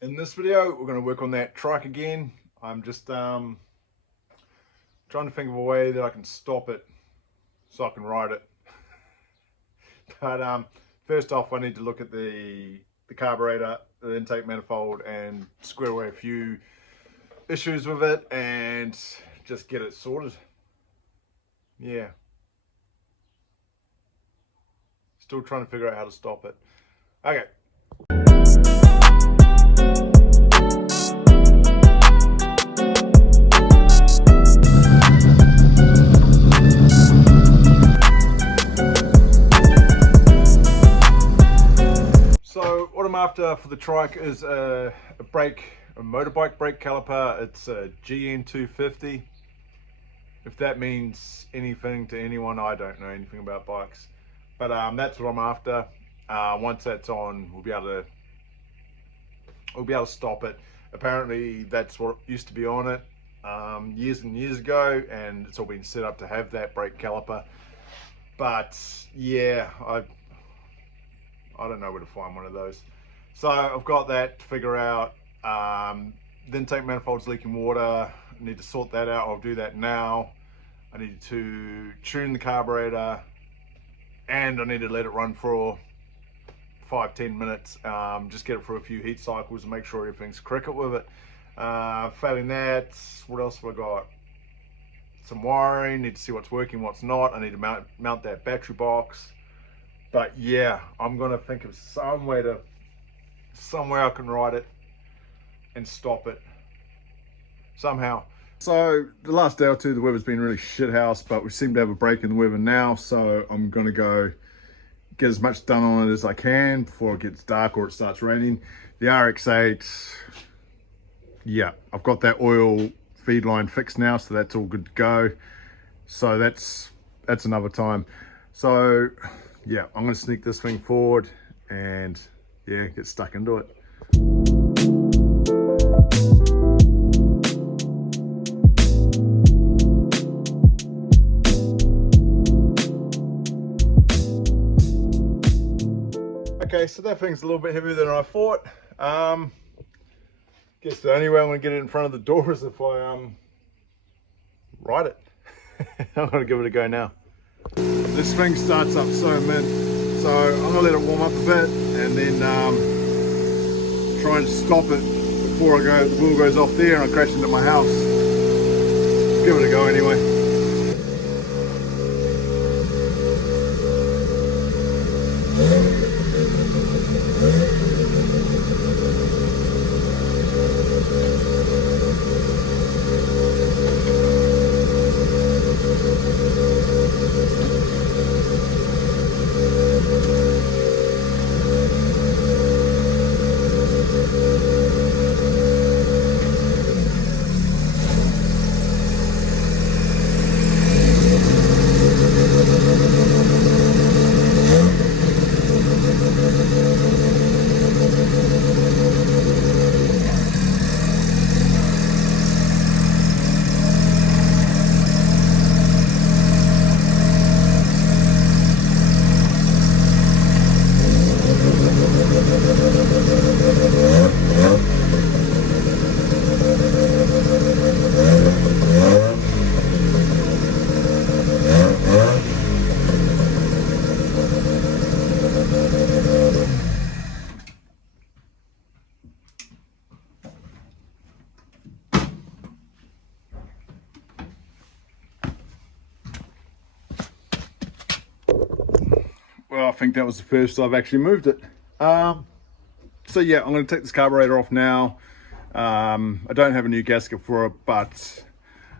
In this video, we're going to work on that trike again. I'm just trying to think of a way that I can stop it so I can ride it. But first off, I need to look at the carburetor, the intake manifold, and square away a few issues with it and just get it sorted. Yeah. Still trying to figure out how to stop it. Okay. So what I'm after for the trike is a motorbike brake caliper. It's a GN250. If that means anything to anyone, I don't know anything about bikes, but that's what I'm after. Once that's on, we'll be able to stop it. Apparently, that's what used to be on it years and years ago, and it's all been set up to have that brake caliper. But yeah, I don't know where to find one of those. So I've got that to figure out. The intake manifold's leaking water. I need to sort that out. I'll do that now. I need to tune the carburetor, and I need to let it run for 5-10 minutes. Just get it through a few heat cycles and make sure everything's cricket with it. Failing that, what else have I got? Some wiring. Need to see what's working, what's not. I need to mount that battery box. But yeah, I'm gonna think of somewhere I can ride it and stop it somehow. So the last day or two, the weather's been really shithouse, but we seem to have a break in the weather now. So I'm gonna go get as much done on it as I can before it gets dark or it starts raining. The RX-8, yeah, I've got that oil feed line fixed now, so that's all good to go. So that's another time. So yeah, I'm gonna sneak this thing forward and yeah, get stuck into it. Okay, so that thing's a little bit heavier than I thought. Guess the only way I'm gonna get it in front of the door is if I ride it. I'm gonna give it a go now. This thing starts up so mid, so I'm gonna let it warm up a bit and then try and stop it before the wheel goes off there and I crash into my house. Let's give it a go anyway. Well, I think that was the first I've actually moved it. So yeah, I'm going to take this carburetor off now. I don't have a new gasket for it, but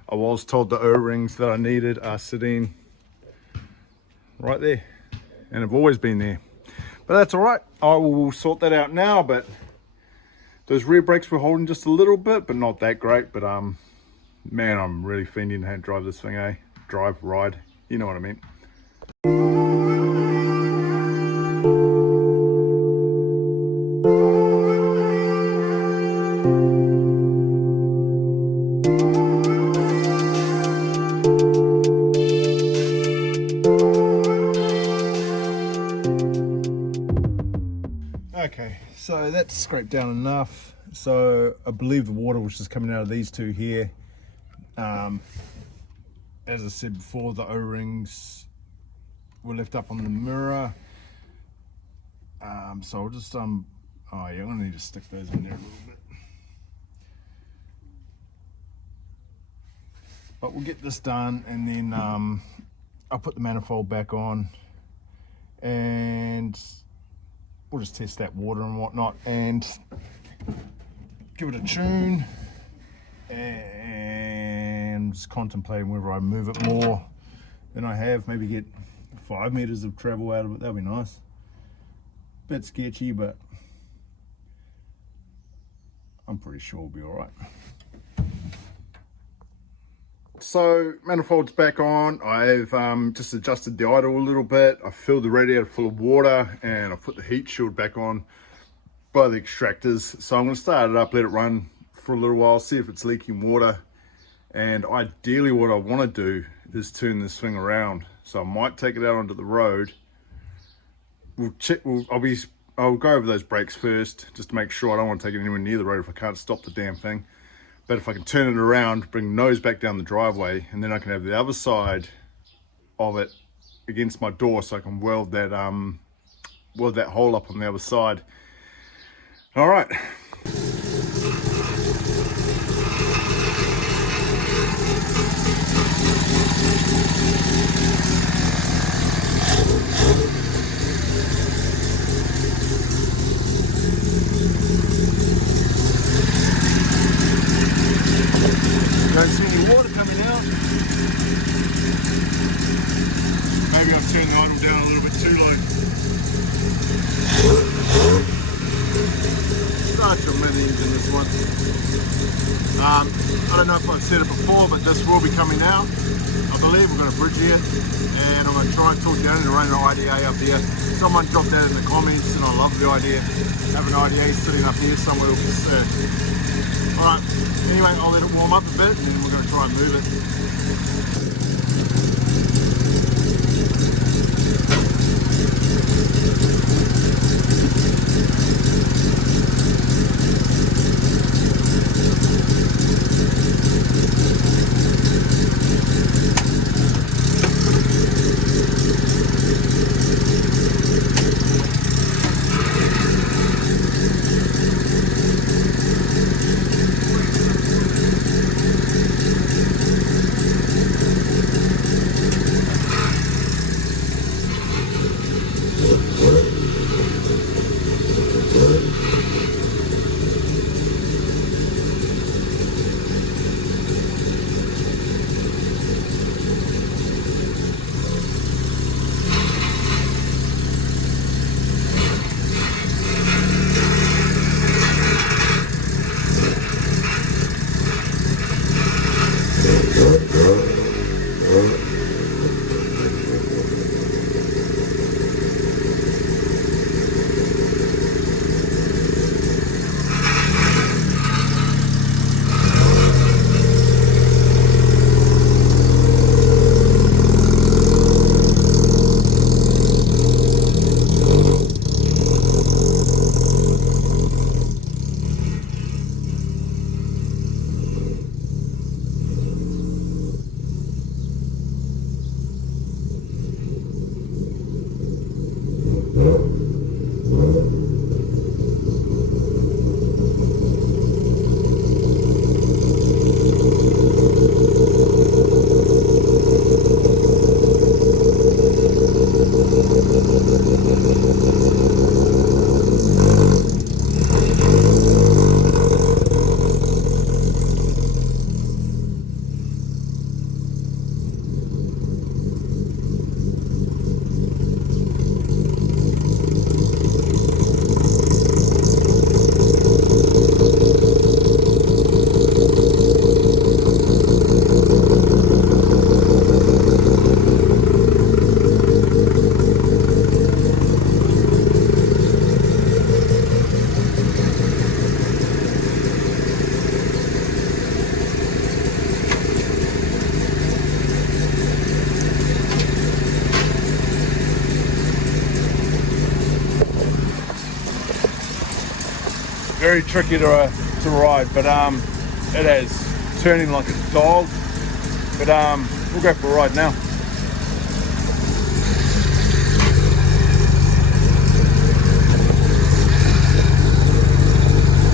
I was told the O-rings that I needed are sitting right there, and have always been there. But that's all right. I will sort that out now. But those rear brakes were holding just a little bit, but not that great. But man, I'm really fiending to drive this thing, eh? Ride, you know what I mean. Okay, so that's scraped down enough. So I believe the water was just coming out of these two here. As I said before, the O-rings were left up on the mirror. So I'll just, oh yeah, I'm gonna need to stick those in there a little bit. But we'll get this done, and then I'll put the manifold back on, and we'll just test that water and whatnot, and give it a tune, and just contemplating whether I move it more than I have, maybe get 5 meters of travel out of it. That'll be nice. Bit sketchy, but I'm pretty sure we'll be all right. So manifold's back on. I've just adjusted the idle a little bit. I filled the radiator full of water, and I put the heat shield back on by the extractors. So I'm going to start it up, let it run for a little while, see if it's leaking water. And ideally what I want to do is turn this thing around. So I might take it out onto the road. We'll check. I'll go over those brakes first, just to make sure. I don't want to take it anywhere near the road if I can't stop the damn thing. But if I can turn it around, bring the nose back down the driveway, and then I can have the other side of it against my door, so I can weld that hole up on the other side. All right. Don't see any water coming out. Maybe I've turned the idle down a little bit too low. Such a mid-engine, this one. I don't know if I've said it before, but this will be coming out. I believe we're going to bridge here, and I'm going to try and talk down and run an IDA up here. Someone dropped that in the comments, and I love the idea. Have an IDA sitting up here somewhere will be sick. Alright, anyway, I'll let it warm up a bit, and then we're going to try and move it. very tricky to ride, but it is turning like a dog. But we'll go for a ride now.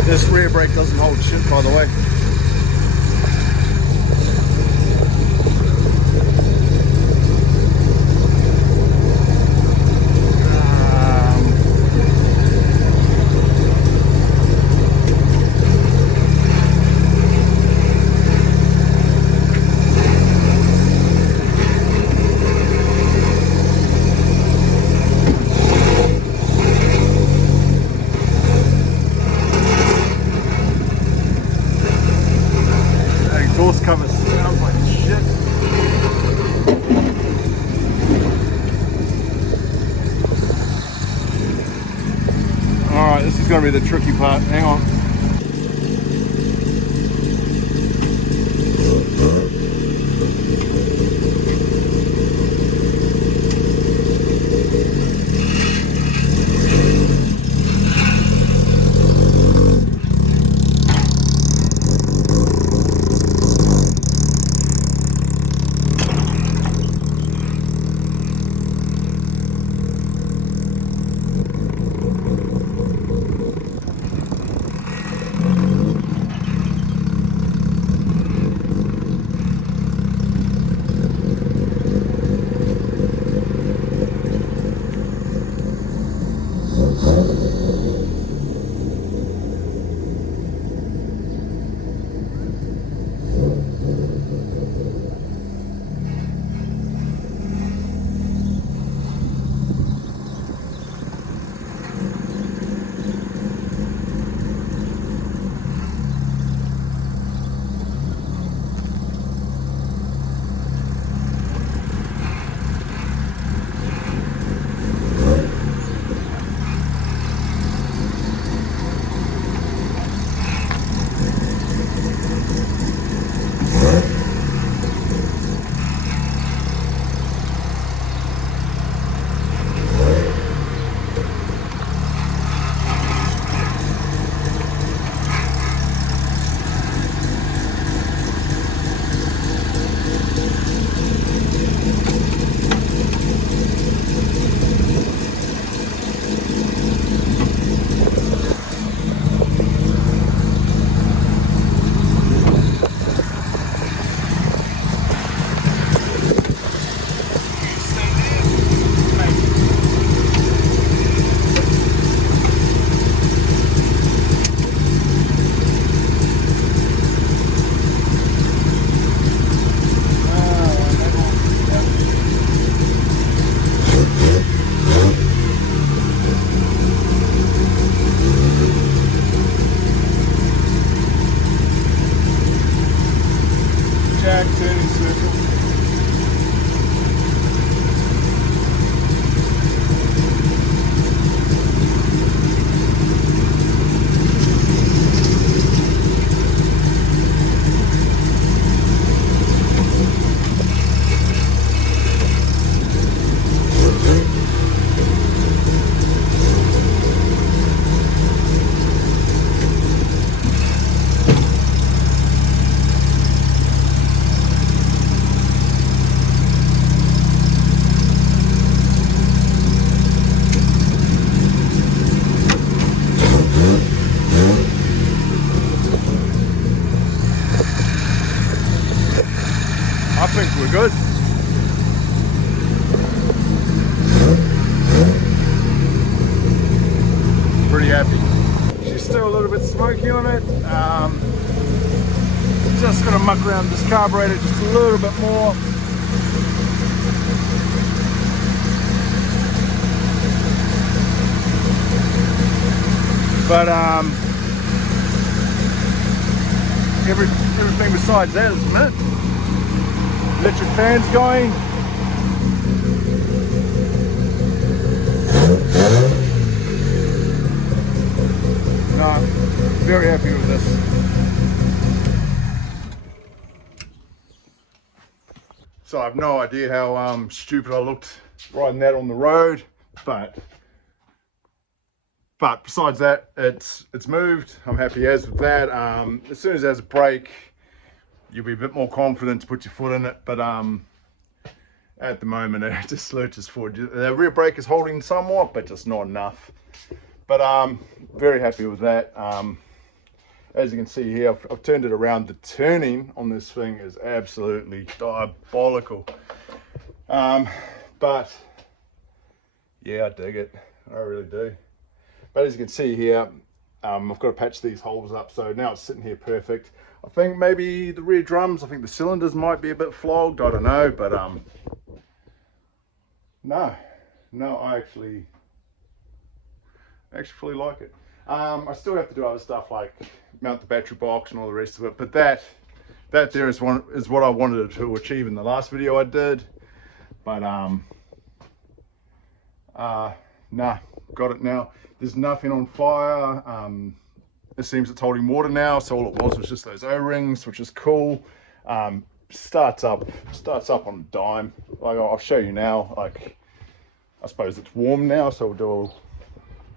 This rear brake doesn't hold shit, by the way. Exhaust cover sounds like shit. Alright, this is going to be the tricky part. Hang on. I think we're good. Pretty happy. She's still a little bit smoky on it. Just gonna muck around this carburetor just a little bit more. But everything besides that is mint. Electric fan's going. No, very happy with this. So I have no idea how stupid I looked riding that on the road, but But besides that, it's moved. I'm happy as with that. As soon as there's a brake, you'll be a bit more confident to put your foot in it. But at the moment, it just lurches forward. The rear brake is holding somewhat, but just not enough. But very happy with that. As you can see here, I've turned it around. The turning on this thing is absolutely diabolical. But yeah, I dig it. I really do. But as you can see here, I've got to patch these holes up. So now it's sitting here perfect. I think maybe the rear drums, I think the cylinders might be a bit flogged. I don't know, but no, I actually fully like it. I still have to do other stuff like mount the battery box and all the rest of it, but that there is what I wanted to achieve in the last video I did. But nah, got it now. There's nothing on fire. It seems it's holding water now, so all it was just those O-rings, which is cool. Starts up on a dime. Like I'll show you now. Like I suppose it's warm now, so we'll do.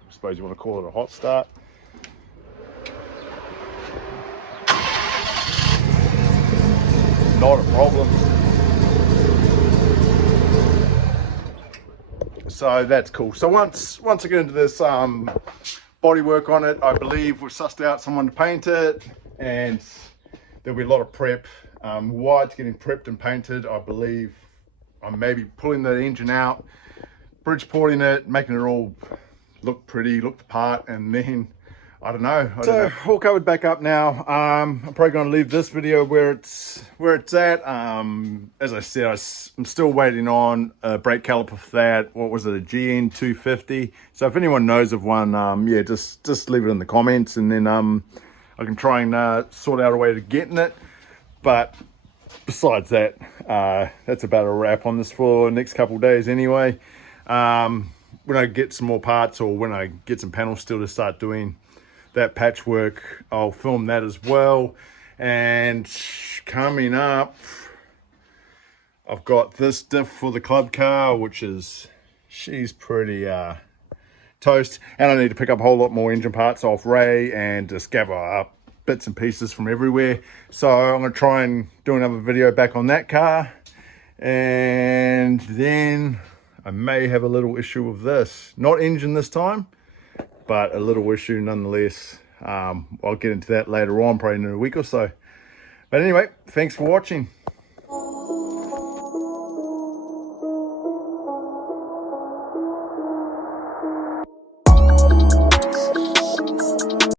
I suppose you want to call it a hot start. Not a problem. So that's cool. So once I get into this body work on it, I believe we've sussed out someone to paint it, and there'll be a lot of prep. While it's getting prepped and painted, I believe I'm maybe pulling the engine out, bridge porting it, making it all look pretty, look the part, and then I don't know. So all covered back up now. I'm probably going to leave this video where it's at. As I said, I'm still waiting on a brake caliper for that. What was it, a GN 250? So if anyone knows of one, yeah, just leave it in the comments, and then I can try and sort out a way to getting it. But besides that, that's about a wrap on this for the next couple of days anyway. When I get some more parts, or when I get some panels still to start doing that patchwork, I'll film that as well. And coming up, I've got this diff for the club car, which is, she's pretty toast, and I need to pick up a whole lot more engine parts off Ray and just gather up bits and pieces from everywhere. So I'm going to try and do another video back on that car, and then I may have a little issue with this, not engine this time, but a little issue nonetheless. I'll get into that later on, probably in a week or so. But anyway, thanks for watching.